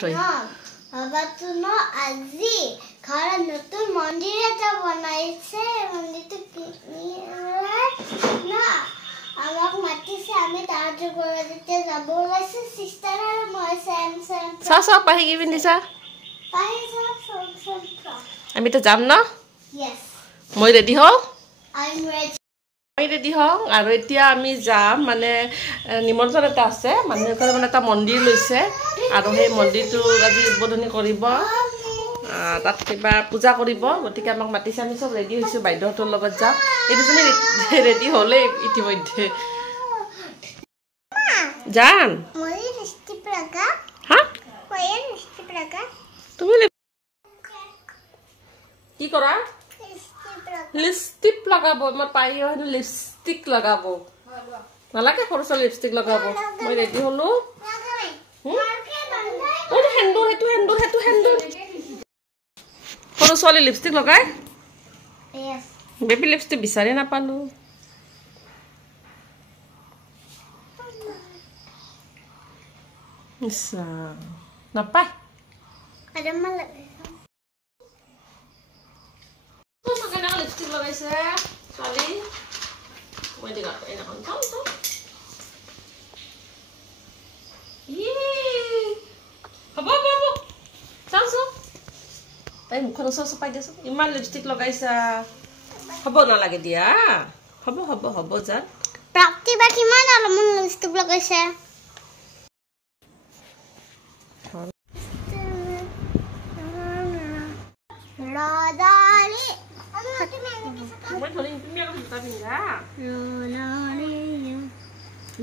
তই বাবাটো ন আজি ঘৰত নতুন মন্দিৰ এটা বনাইছে মন্দিৰটো না আমাক মাতিছে আমি তাৰ ঘৰত যেতিয়া যাব ওলাইছে সিস্টাৰ আৰু মই চেম চা পাহি কি পিন্ধিছা পাহি চব আমি তো যাম ন yes মই ৰেডি হও I'm ready মই ৰেডি হও আৰু এতিয়া আমি যাম মানে নিমন্ত্ৰণ এটা আছে মানুহে মানে এটা মন্দিৰ লৈছে আৰু সেই মন্দিৰটো আজি উদ্বোধনী কৰিব তাত কিবা পূজা কৰিব গতিকে আমাক মাতিছে আমি সব ৰেডি হৈছো বাইদেউহঁতৰ লগত যাম এই দুজনী ৰেডি হ'লে ইতিমধ্যে জান মই লিপষ্টিক লগা হা মই লিপষ্টিক লগা তুমি কি কৰা লিপষ্টিক লগাব মই পাই হয়তো লিপষ্টিক লগাব নালাগে সৰু লিপষ্টিক লগাব মই ৰেডি হলো ওই হেন্দুৰ হেতু সৰু ছোৱালী লিপষ্টিক লগাই yes বেবি লিপষ্টিক বিচাৰি নাপালো ইচ্ছা নাপায় আদমা লাগে লিপষ্টিক লগাইছে ছোৱালী মই দেখা এখন চাওঁ হ'ব চাওঁ তাই মুখৰ ওচৰ পাই দিয়াচোন ইমান লিপষ্টিক লগাইছা হ'ব নালাগে দিয়া হ'ব যান প্ৰাপ্তি বা কিমান অলপমান লিপষ্টিক লগাইছে ৰাধালি মই ধৰি তুমি আৰু জোতা পিন্ধা ৰাধালি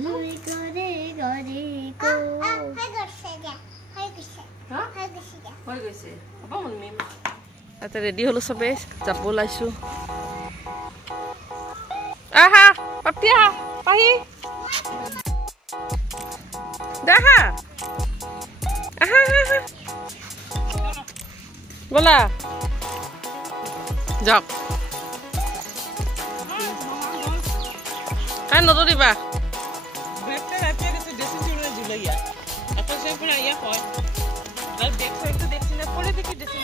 লৈ কৰে গৰি কো হাই গৈছে হৈ গৈছে হ'ব মনমি এটা ৰেডি হলো সবে যাব ওলাইছো আহা পাপি আহা পাহি দেখা আহা বলা যাওক কাই নদৰিবা বেটা রাতে গেছে দেশে চলে জুলাইয়া আপা সে পড়া ইয়া হয় আর দেখছো একটু দেখছি না পড়ে দেখি দেশে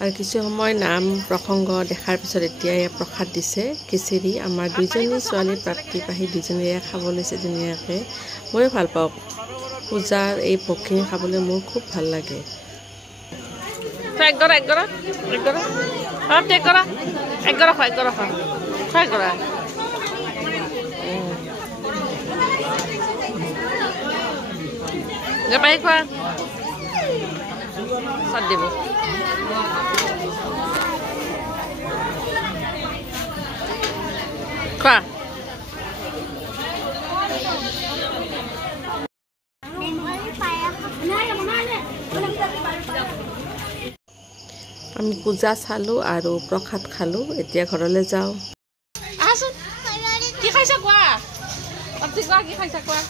আৰু কিছু সময় নাম প্ৰসংগ দেখাৰ পিছত এতিয়া প্ৰসাদ দিছে খিচিৰি আমাৰ দুইজনী ছোৱালী প্ৰাপ্তি পাহি দুইজনীয়ে খাব লৈছে ধুনীয়াকৈ ময়ো ভাল পাওঁ পূজাৰ এই ভোগখিনি খাবলৈ মোৰ খুব ভাল লাগে দিব খোৱা আমি পূজা চালো আৰু প্ৰসাদ খালো এতিয়া ঘৰলৈ যাওঁ আহাচোন কি খাইছা কোৱা কি খাইছা কোৱা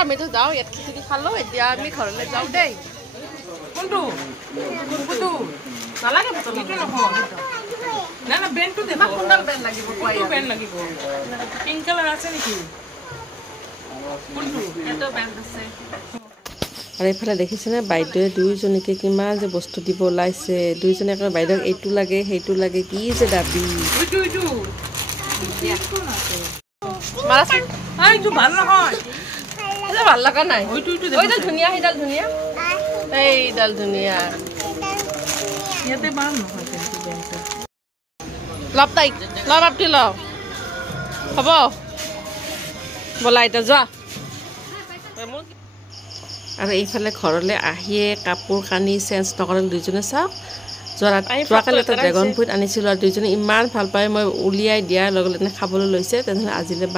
আমিতো যাওঁ ইয়াত খিচিৰি খালো এতিয়া আমি ঘৰলৈ যাওঁ দেই কোনটো নালাগে না না বেনটো দেব কোনডাল বেন লাগিব কোনটো বেন লাগিব পিংক কালাৰ আছে নেকি কোনটো এটো বেন আছে আৰু এইফালে দেখিছেনে বাইদেৱে দুয়োজনীকে কিমান যে বস্তু দিব ওলাইছে দুয়োজনে আকৌ বাইদেউক এইটো লাগে সেইটো লাগে কি যে দাবী ভাল নহয় ভাল লগা নাই ওইডাল ধুনীয়া সেইডাল ধুনীয়া এইডাল ধুনীয়া ইয়াতে ভাল নহয় কিন্তু বেঞ্চত লপ তাইক ল বাপটি ল হ'ব ব'লা এতিয়া যোৱা আৰু এইফালে ঘৰলৈ আহিয়ে কাপোৰ কানি চেঞ্জ নকৰিলে দুইজনে চাওক যোৱাকালি এটা ড্ৰেগন ফ্ৰুইট আনিছিলোঁ আৰু দুইজনে ইমান ভাল পায় মই উলিয়াই দিয়াৰ লগে লগে খাবলৈ লৈছে তেনেহ'লে আজিলৈ বাই